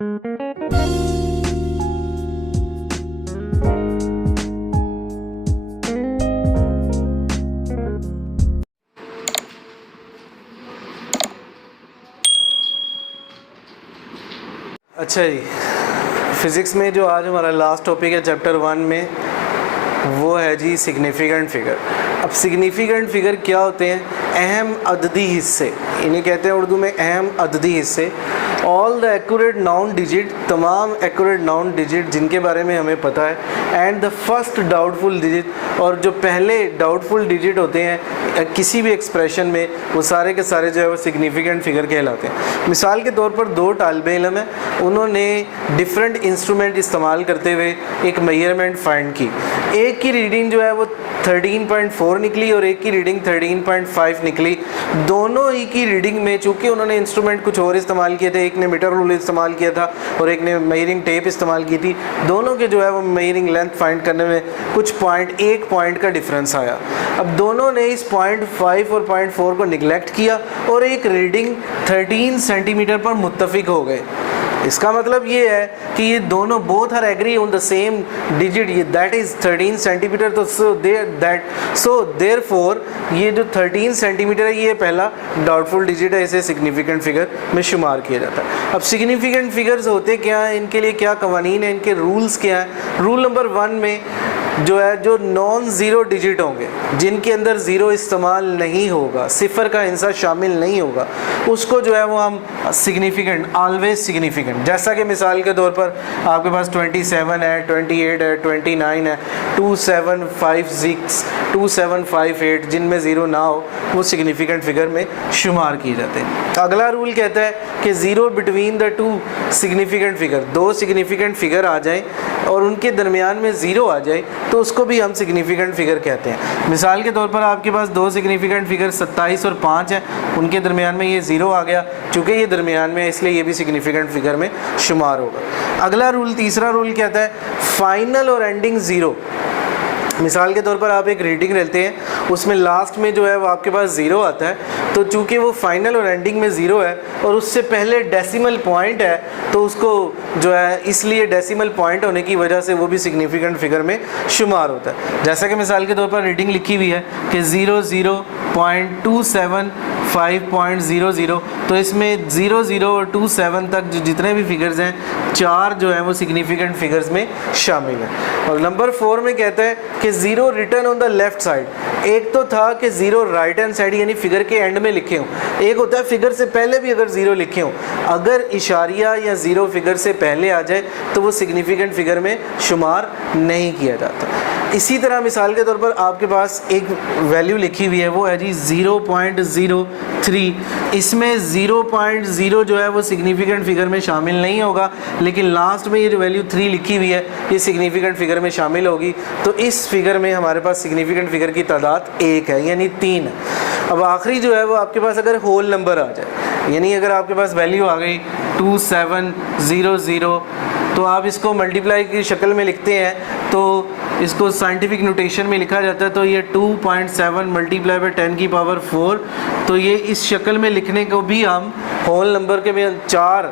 अच्छा जी, फिज़िक्स में जो आज हमारा लास्ट टॉपिक है चैप्टर 1 में, वो है जी सिग्निफिकेंट फिगर। अब सिग्निफिकेंट फिगर क्या होते हैं? अहम अददी हिस्से, इन्हें कहते हैं उर्दू में अहम अददी हिस्से। All the accurate noun digit, तमाम एक्यूरेट नाउन डिजिट जिनके बारे में हमें पता है, and the first doubtful digit, और जो पहले डाउटफुल डिजिट होते हैं किसी भी एक्सप्रेशन में, वो सारे के सारे जो है वो सिग्निफिकेंट फिगर कहलाते हैं। मिसाल के तौर पर दो तालिबे इल्म हैं, उन्होंने डिफरेंट इंस्ट्रूमेंट इस्तेमाल करते हुए एक मेजरमेंट फाइंड की। एक की रीडिंग जो है वो 13.4 निकली और एक की रीडिंग 13.5 निकली। दोनों ही की रीडिंग में चूँकि उन्होंने इंस्ट्रूमेंट कुछ और इस्तेमाल किए थे, एक ने मीटर रूल इस्तेमाल किया था और एक ने मेजरिंग टेप इस्तेमाल की थी, दोनों के जो है वो मेजरिंग लेंथ फाइंड करने में कुछ एक पॉइंट का डिफरेंस आया। अब दोनों ने इस 0.5 और 0.4 को निगलेक्ट किया और एक रीडिंग 13 सेंटीमीटर पर मुत्तफिक हो गए। इसका मतलब ये है कि ये दोनों both are agree on the same digit, ये दैट इज़ 13 सेंटीमीटर। तो सो देयरफॉर ये जो 13 सेंटीमीटर है ये पहला डाउटफुल डिजिट है, इसे सिग्निफिकेंट फिगर में शुमार किया जाता है। अब सिग्निफिकेंट फिगर्स होते क्या हैं, इनके लिए क्या कवानीन है, इनके रूल्स क्या हैं? रूल नंबर 1 में जो है, जो नॉन ज़ीरो डिजिट होंगे, जिनके अंदर ज़ीरो इस्तेमाल नहीं होगा, सिफर का हिस्सा शामिल नहीं होगा, उसको जो है वो हम सिग्निफिकेंट, ऑलवेज सिग्निफिकेंट, जैसा कि मिसाल के तौर पर आपके पास 27 है, 28 है, 29 है, 2756, 2758 जिनमें ज़ीरो ना हो, वो सिग्निफिकेंट फिगर में शुमार किए जाते हैं। अगला रूल कहता है कि zero between the two significant figure, दो सिग्निफिकेंट फिगर आ जाएं और उनके दरमियान में ज़ीरो आ जाए तो उसको भी हम सिग्निफिकेंट फिगर कहते हैं। मिसाल के तौर पर आपके पास दो सिग्निफिकेंट फिगर 27 और 5 हैं, उनके दरमियान में ये ज़ीरो आ गया, चूँकि ये दरमियान में, इसलिए ये भी सिग्निफिकेंट फिगर में शुमार होगा। अगला रूल, तीसरा रूल कहता है फाइनल और एंडिंग ज़ीरो। मिसाल के तौर पर आप एक रीडिंग लेते हैं, उसमें लास्ट में जो है वो आपके पास ज़ीरो आता है, तो चूँकि वो फाइनल और एंडिंग में ज़ीरो है और उससे पहले डेसिमल पॉइंट है, तो उसको जो है, इसलिए डेसिमल पॉइंट होने की वजह से वो भी सिग्निफिकेंट फिगर में शुमार होता है। जैसा कि मिसाल के तौर पर रीडिंग लिखी हुई है कि 00.275.00, तो इसमें 00 और 27 तक जो जितने भी फिगर्स हैं, चार जो हैं वो सिग्निफिकेंट फिगर्स में शामिल हैं। और नंबर 4 में कहता है कि zero return on the left side. एक तो था कि ज़ीरो राइट हैंड साइड यानी फिगर के एंड में लिखे हों, एक होता है फिगर से पहले भी अगर ज़ीरो लिखे हों। अगर इशारिया या ज़ीरो फिगर से पहले आ जाए तो वो सिग्निफिकेंट फिगर में शुमार नहीं किया जाता। इसी तरह मिसाल के तौर पर आपके पास एक वैल्यू लिखी हुई है, वो है जी 0.03। इसमें 0.0 जो है वो सिग्निफिकेंट फिगर में शामिल नहीं होगा, लेकिन लास्ट में ये जो वैल्यू 3 लिखी हुई है ये सिग्निफिकेंट फिगर में शामिल होगी। तो इस फिगर में हमारे पास सिग्निफिकेंट फिगर की तादाद 1 है, यानी 3 है। अब आखिरी जो है वो आपके पास अगर होल नंबर आ जाए, यानी अगर आपके पास वैल्यू आ गई 2700, तो आप इसको मल्टीप्लाई की शक्ल में लिखते हैं, तो इसको साइंटिफिक नोटेशन में लिखा जाता है, तो ये 2.7 मल्टीप्लाई बाय 10 की पावर 4, तो ये इस शक्ल में लिखने को भी हम होल नंबर के में 4,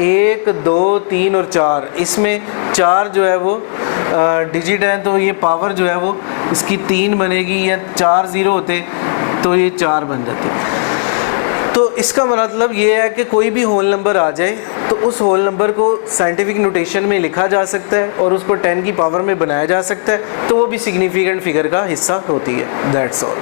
1, 2, 3 और 4, इसमें 4 जो है वो डिजिट हैं, तो ये पावर जो है वो इसकी 3 बनेगी, या 4 ज़ीरो होते तो ये 4 बन जाते। तो इसका मतलब ये है कि कोई भी होल नंबर आ जाए तो उस होल नंबर को साइंटिफिक नोटेशन में लिखा जा सकता है और उसको 10 की पावर में बनाया जा सकता है, तो वो भी सिग्निफिकेंट फिगर का हिस्सा होती है। That's all.